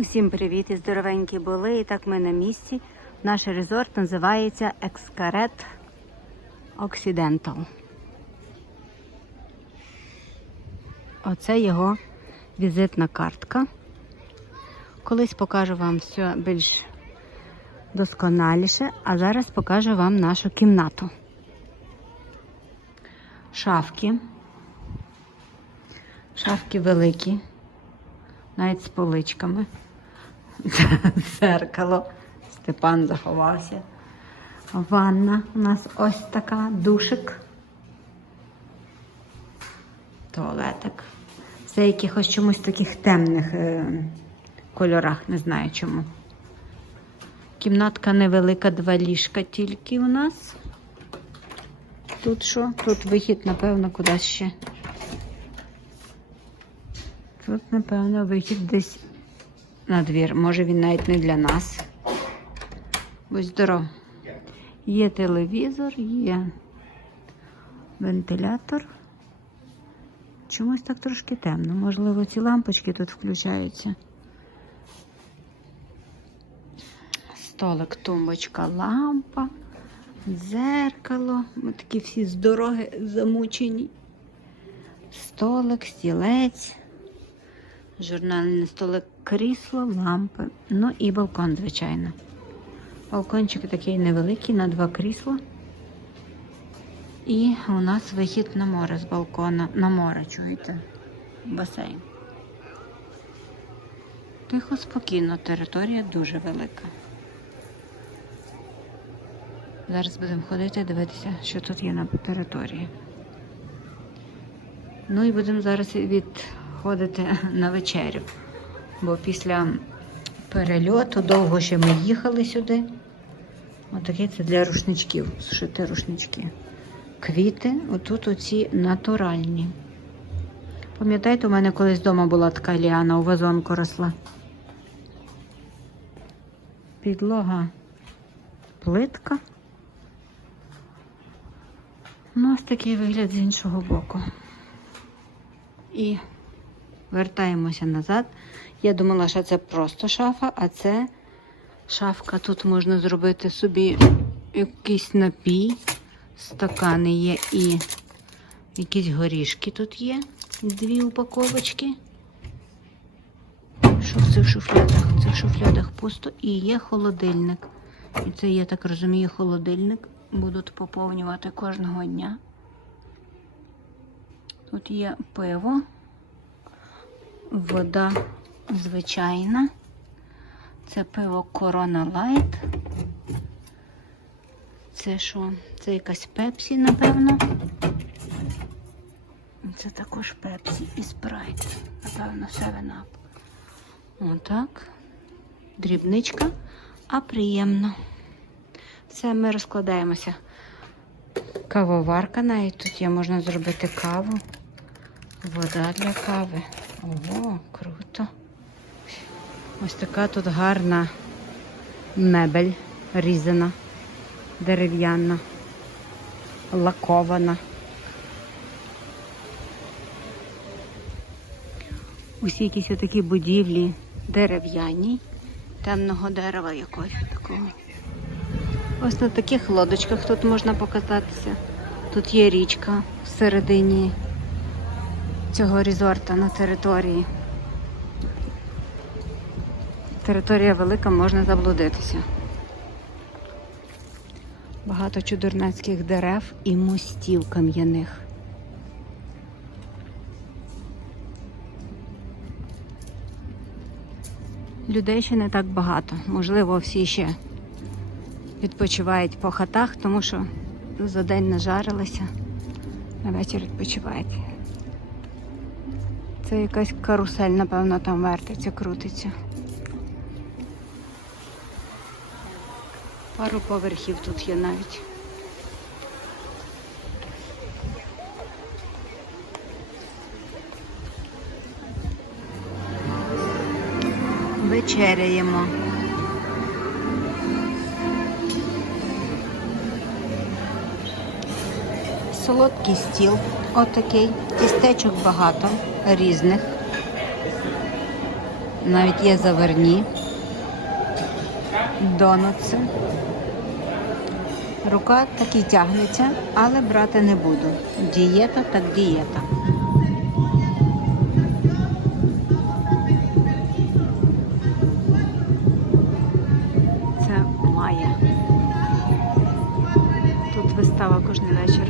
Усім привіт і здоровенькі були. І так ми на місці. Наш резорт називається Екскарет Оксидентал. Оце його візитна картка. Колись покажу вам все більш досконаліше, а зараз покажу вам нашу кімнату. Шафки. Шафки великі, навіть з поличками. Зеркало. Степан заховався. Ванна у нас ось така, душик. Туалетик. В якихось чомусь таких темних е, кольорах, не знаю чому. Кімнатка невелика, два ліжка тільки у нас. Тут що? Тут вихід, напевно, кудись ще. Тут, напевно, вихід десь на двір. Може він навіть не для нас. Будь здоров. Є телевізор, є вентилятор. Чомусь так трошки темно. Можливо, ці лампочки тут включаються. Столик, тумбочка, лампа, дзеркало. Ми такі всі з дороги замучені. Столик, стілець, журнальний столик, крісло, лампи. Ну і балкон, звичайно. Балкончик такий невеликий на два крісла. І у нас вихід на море з балкона. На море, чуєте? Басейн. Тихо, спокійно, територія дуже велика. Зараз будемо ходити дивитися, що тут є на території. Ну і будемо зараз відходити на вечерю. Бо після перельоту довго ще ми їхали сюди. Отаке це для рушничків, сушити рушнички. Квіти, отут оці натуральні. Пам'ятаєте, у мене колись вдома була така ліана, у вазонку росла. Підлога плитка. Ну, ось такий вигляд з іншого боку. І вертаємося назад. Я думала, що це просто шафа, а це шафка. Тут можна зробити собі якийсь напій. Стакани є і якісь горішки тут є. Дві упаковочки. Що це в шуфлядах? Це в шуфлядах пусто і є холодильник. І це, я так розумію, холодильник. Будуть поповнювати кожного дня. Тут є пиво, вода звичайна. Це пиво Corona Light. Це що? Це якась пепсі, напевно. Це також пепсі і спрайт. Напевно, 7-Up. Отак. Дрібничка, а приємно. Все, ми розкладаємося. Кавоварка навіть тут є, можна зробити каву. Вода для кави. Ого, круто. Ось така тут гарна мебель різана, дерев'яна, лакована. Усі якісь отакі будівлі дерев'яні, темного дерева якогось такого. Ось на таких лодочках тут можна покататися. Тут є річка всередині цього резорта на території. Територія велика, можна заблудитися. Багато чудернацьких дерев і мостів кам'яних. Людей ще не так багато. Можливо, всі ще відпочивають по хатах, тому що за день нажарилися, на вечір відпочивають. Це якась карусель, напевно, там вертиться, крутиться. Пару поверхів тут є навіть. Вечеряємо. Солодкий стіл, отакий, тістечок багато, різних. Навіть є заварні. Донатси. Рука так і тягнеться, але брати не буду. Дієта так дієта. Це Майя. Тут вистава кожен вечір.